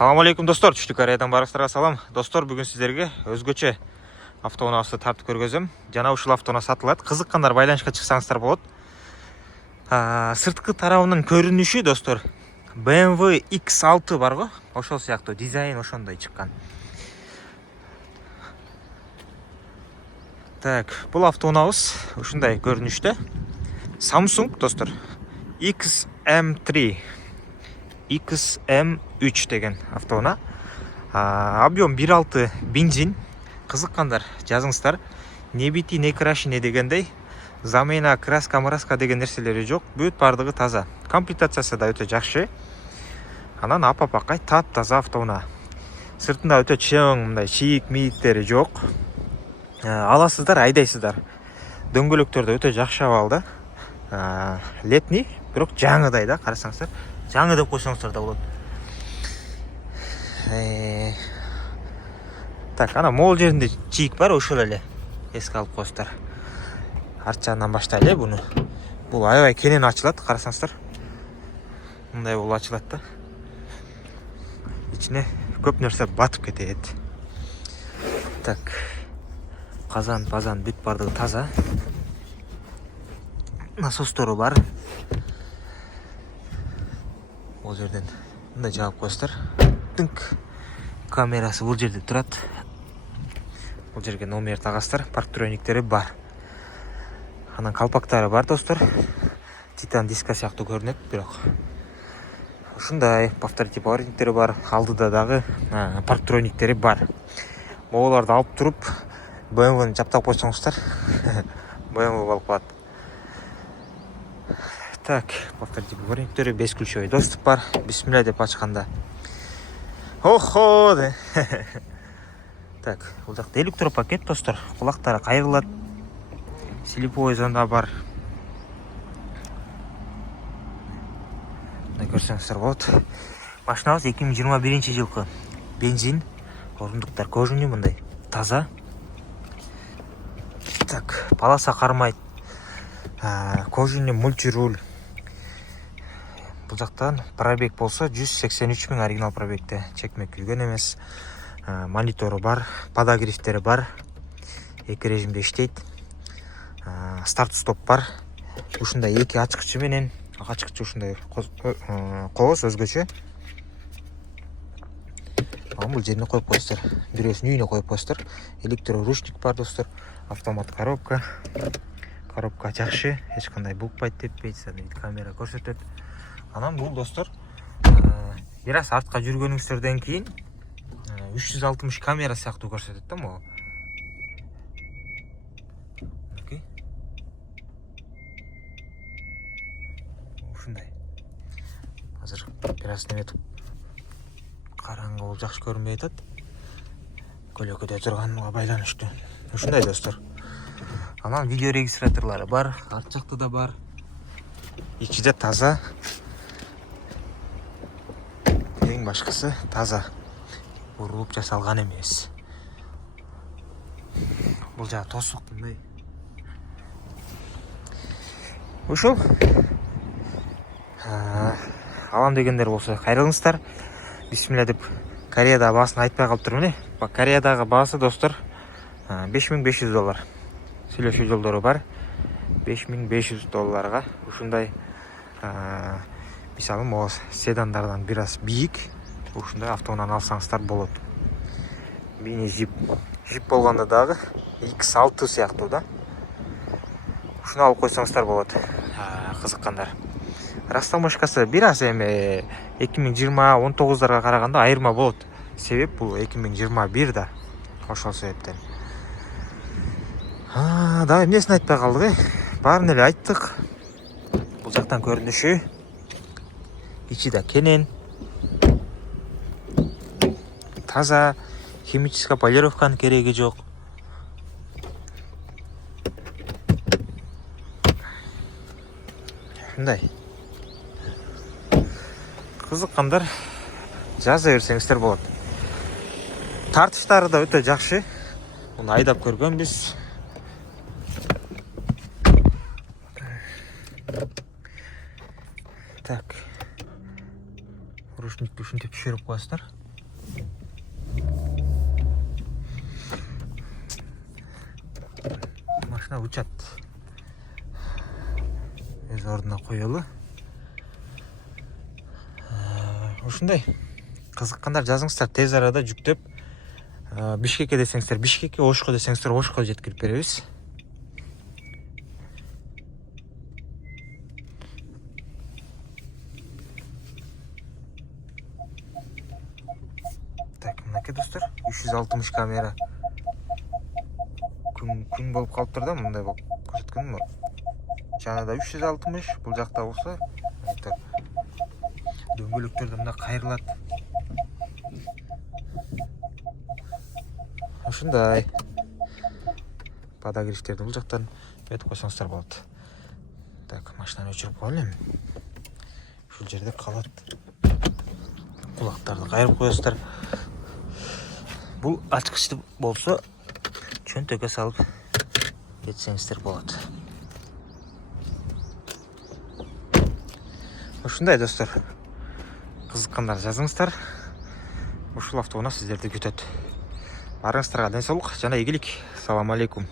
Assalamu alaikum достор, Түштүк Кореядан барыңыздарга салам. Достор, бүгүн сиздерге өзгөчө автоунаабызды тартып көргөзөм. Жана ушул автоунаа сатылат. Кызыккандар байланышка чыксаңыздар болот. Сырткы тарабынын көрүнүшү достор BMW X6 бар го, ошол сыяктуу дизайн ошондой чыккан. Так, бул автоунаабыз ушундай көрүнүштө. Samsung достор XM3 XM3 деген автоунаа. Объем 1.6 бензин. Кызыккандар жазыңыздар. Не бити, не крашене дегендей. Замена, краска, мараска деген нерселери жок. Бүт бардыгы таза. Комплектациясы да өтө жакшы. Анан апапакай тап-таза автоунаа. Сыртында өтө чоң мындай чийик-мийиктери жок. Аласыздар, айдайсыздар. Дөңгөлөктөр да өтө жакшы абалда. Летний, бирок жаңыдай да, карасаңыздар. Жаңы деп койсоңуздар да болот. Так, ана мол жеринде чийик бар, ошол эле эске алып коесуздар. Арт жагынан баштайлы буну. Бул аябай кенен ачылат, карасаңыздар. Мындай болуп ачылат да. Ичине көп нерсе батып кетет. Так. Казан, базан бүт бардыгы таза. Насостору бар. Бул жерден мындай жаап коесуздар. Тынк камерасы бул жерде турат. Бул жерге номер тагасыздар, парктрониктери бар. Анан калпактары бар достор. Титан диска сыяктуу көрүнөт, бирок ушундай повторитель поворотниктери бар. Алдыда дагы парктрониктери бар. Могуларды алып туруп BMW-ны чаптап койсоңуздар, BMW болуп калат. Так, повторитель поворотниктери, бесключевой доступ бар. Бисмилля деп ачканда. Охо де. Так, бул жакта электропакет достор. Кулактары кайрылат. Слиповой зона бар. Мына көрсөңүздөр болот. Машинабыз 2021 жылкы. Бензин, орундуктар кожаный мындай таза. Так, полоса кармайт. Кожаный мультируль. Бул жактан пробег болсо 183 000 оригинал пробегте. Чекме күйгөн эмес. Монитору бар, подогревтери бар. Эки режимде иштейт. Старт-стоп бар. Ушундай эки ачкычы менен, ачкычы ушундай кооз өзгөчө. Бул жерине коюп коесуздар. Бирөөсүн үйүнө коюп коесуздар. Электроручник бар достор. Автомат коробка. Коробка жакшы, эч кандай булкпайт, теппейт, камера көрсөтөт. Анан бул достор, бир аз артка жүргөнүңүздөрдөн кийин 360 камера сыяктуу көрсөтөт да могу. Ушундай. Азыр бир аз неметип караңгы болуп жакшы көрүнбөй атат. Көлөкөдө турганга байланыштуу. Ушундай достор. Анан видео регистраторлары бар, арт жакта да бар. Ичиде таза. Эң башкысы таза. Урулуп жасалган эмес. Бул жагы тосук мындай. Ушул. Алам дегендер болсо кайрылыңыздар. Бисмилля деп Кореяда баасын айтпай калыптыр міне. Кореядагы баасы достор $5500. Сүйлөшүү жолдору бар. $5500 ушундай мисалы могу седандардан бир аз бийик ушундай автоунааны алсаңыздар болот. Мини джип болгондо дагы X6 сыяктуу да. Ушуну алып койсоңуздар болот. Кызыккандар. Растаможкасы бир аз эми 2020-19 караганда айырма болот. Себеп бул 2021 да. Ошол себептен. Да, эмнесин айтпай калдык, баарын эле айттык. Бул жактан көрүнүшү. Ичи да кенен. Таза, химическая полировканын кереги жок. Мындай. Кызыккандар жаза берсеңиздер болот. Тартыштары да өтө жакшы. Муну айдап көргөнбүз. Так. Ручникти ушинтип түшүрүп коесуздар. машина учат. Өз ордуна коелу. Ушундай. Кызыккандар жазыңыздар, тез арада жүктөп Бишкекке десеңиздер Бишкекке, Ошко десеңиздер Ошко жеткирип беребиз. Так, мынакей достор, 360 камера. Күн болуп калыптыр да, мындай болуп көрсөткөнмү? Жанада 360, бул жакта болсо, дөңгөлөктөрдө мына кайрылат. Ушундай. Подогревтерди бул жактан өтүп койсоңуздар болот. Так, машинаны өчүрүп коелу эми. Ушул жерде калат. Кулактарды кайрып коесуздар. Бул ачкычты болсо чөнтөккө салып кетсеңиздер болот. Ушундай достор. Кызыккандар жазыңыздар. Ушул автоунаа сиздерди күтөт. Барыңыздарга ден соолук жана ийгилик. Салам алейкум.